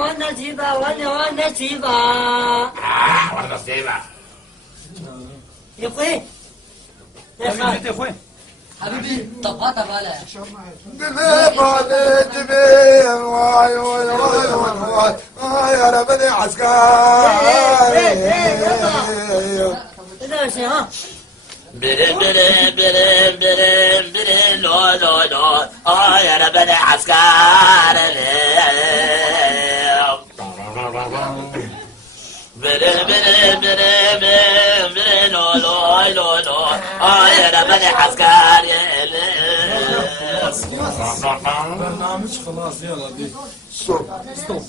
وانا جيبه وانا جيبه وانا جيبه يا اخوي يا اخوي حبيبي طبقة بالة دبيب علي دبيب واي واي واي واي واي يا ربني عسكري اذا شي ها برم برم برم برم برم لو لو لو يا ربنا عسكري برم برم برم برم لو لو لو لو يا ربنا عسكري برنامج خلاص يلا دي ستوب ستوب